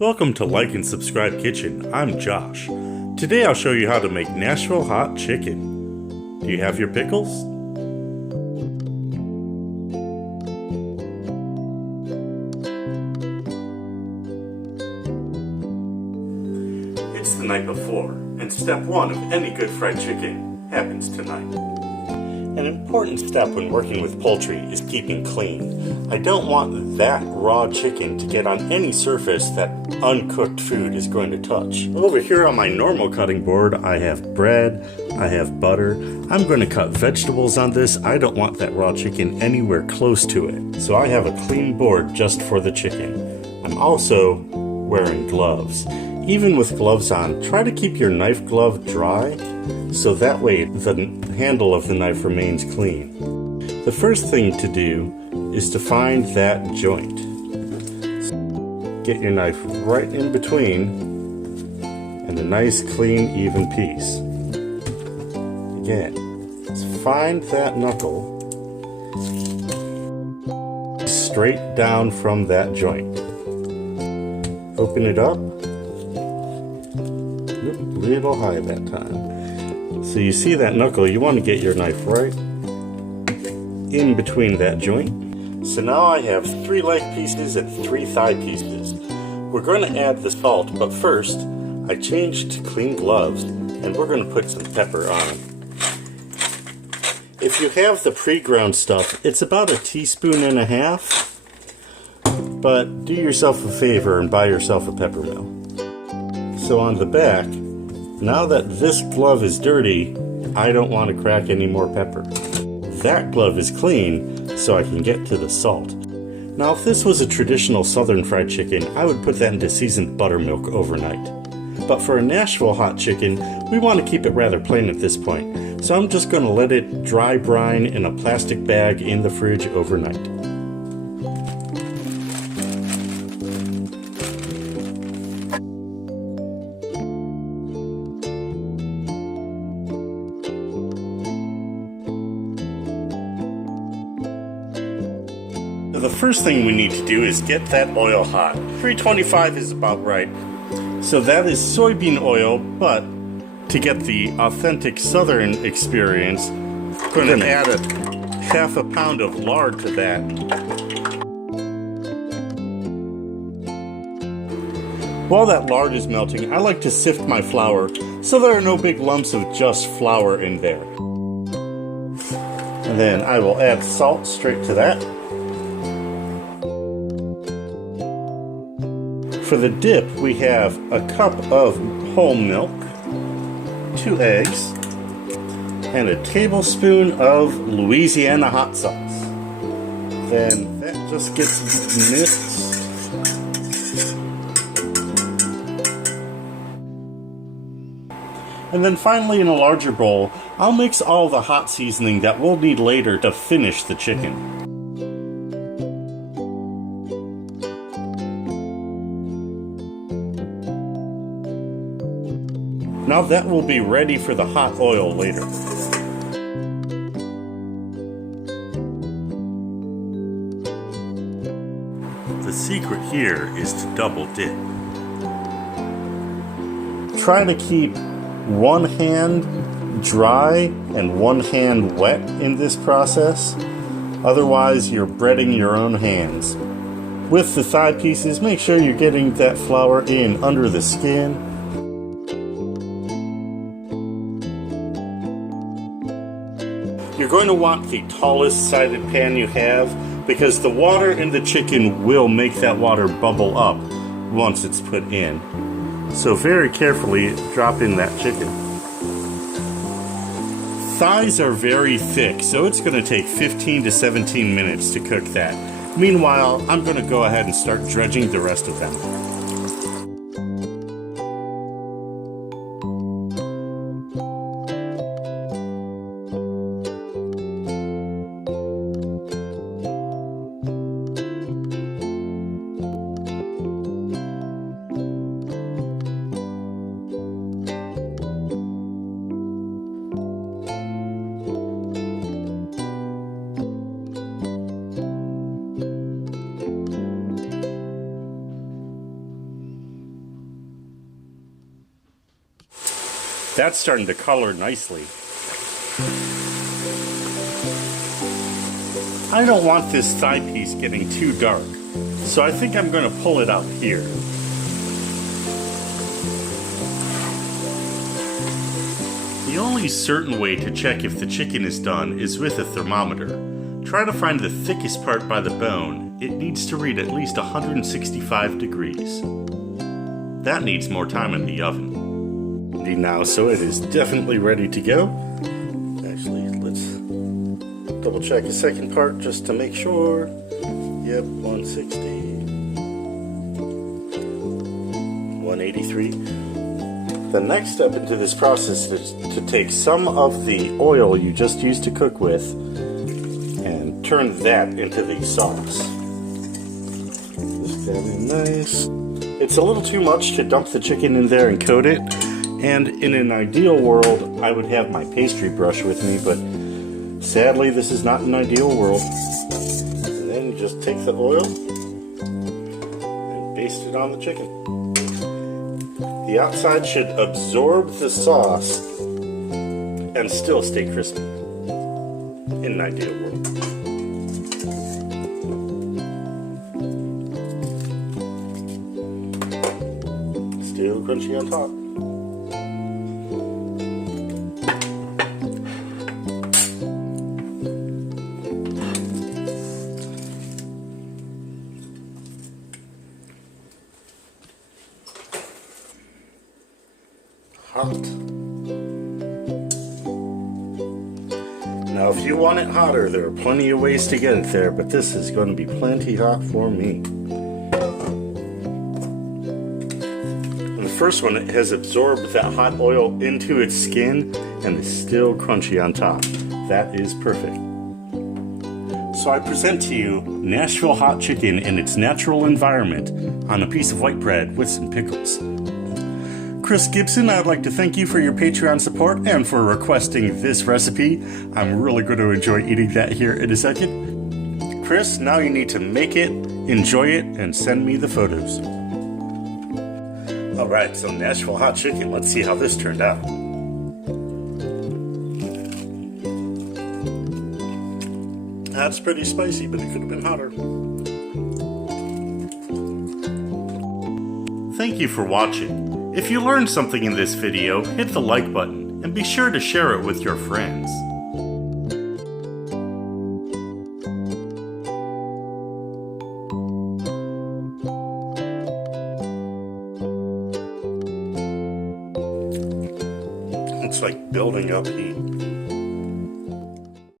Welcome to Like and Subscribe Kitchen. I'm Josh. Today I'll show you how to make Nashville Hot Chicken. Do you have your pickles? It's the night before, and step one of any good fried chicken happens tonight. An important step when working with poultry is keeping clean. I don't want that raw chicken to get on any surface that uncooked food is going to touch. Over here on my normal cutting board, I have bread, I have butter. I'm going to cut vegetables on this. I don't want that raw chicken anywhere close to it. So I have a clean board just for the chicken. I'm also wearing gloves. Even with gloves on, try to keep your knife glove dry, so that way the handle of the knife remains clean. The first thing to do is to find that joint. Get your knife right in between and a nice, clean, even piece. Again, let's find that knuckle straight down from that joint. Open it up. A little high that time. So you see that knuckle, you want to get your knife right in between that joint. So now I have 3 leg pieces and 3 thigh pieces. We're going to add the salt, but first I changed to clean gloves and we're going to put some pepper on. If you have the pre-ground stuff, it's about 1.5 teaspoons, but do yourself a favor and buy yourself a pepper mill. So on the back, now that this glove is dirty, I don't want to crack any more pepper. That glove is clean, so I can get to the salt. Now if this was a traditional southern fried chicken, I would put that into seasoned buttermilk overnight. But for a Nashville hot chicken, we want to keep it rather plain at this point, so I'm just going to let it dry brine in a plastic bag in the fridge overnight. The first thing we need to do is get that oil hot. 325 is about right. So that is soybean oil, but to get the authentic southern experience, I'm going to add 1/2 pound of lard to that. While that lard is melting, I like to sift my flour so there are no big lumps of just flour in there. And then I will add salt straight to that. For the dip, we have a cup of whole milk, 2 eggs, and a tablespoon of Louisiana hot sauce. Then that just gets mixed. And then finally, in a larger bowl, I'll mix all the hot seasoning that we'll need later to finish the chicken. Now that will be ready for the hot oil later. The secret here is to double dip. Try to keep one hand dry and one hand wet in this process. Otherwise, you're breading your own hands. With the thigh pieces, make sure you're getting that flour in under the skin. You're going to want the tallest sided pan you have because the water in the chicken will make that water bubble up once it's put in. So very carefully drop in that chicken. Thighs are very thick, so it's going to take 15 to 17 minutes to cook that. Meanwhile, I'm going to go ahead and start dredging the rest of them. That's starting to color nicely. I don't want this thigh piece getting too dark, so I think I'm going to pull it out here. The only certain way to check if the chicken is done is with a thermometer. Try to find the thickest part by the bone. It needs to read at least 165 degrees. That needs more time in the oven. Now, so it is definitely ready to go. Actually, let's double check the second part just to make sure. Yep, 160, 183. The next step into this process is to take some of the oil you just used to cook with and turn that into the sauce. Just that in nice. It's a little too much to dump the chicken in there and coat it. And in an ideal world, I would have my pastry brush with me, but sadly, this is not an ideal world. And then you just take the oil and baste it on the chicken. The outside should absorb the sauce and still stay crispy in an ideal world. Still crunchy on top. Hot. Now if you want it hotter, there are plenty of ways to get it there, but this is going to be plenty hot for me. And the first one, it has absorbed that hot oil into its skin and is still crunchy on top. That is perfect. So I present to you Nashville Hot Chicken in its natural environment on a piece of white bread with some pickles. Chris Gibson, I'd like to thank you for your Patreon support and for requesting this recipe. I'm really going to enjoy eating that here in a second. Chris, now you need to make it, enjoy it, and send me the photos. Alright, so Nashville Hot Chicken, let's see how this turned out. That's pretty spicy, but it could have been hotter. Thank you for watching. If you learned something in this video, hit the like button and be sure to share it with your friends. It's like building up heat.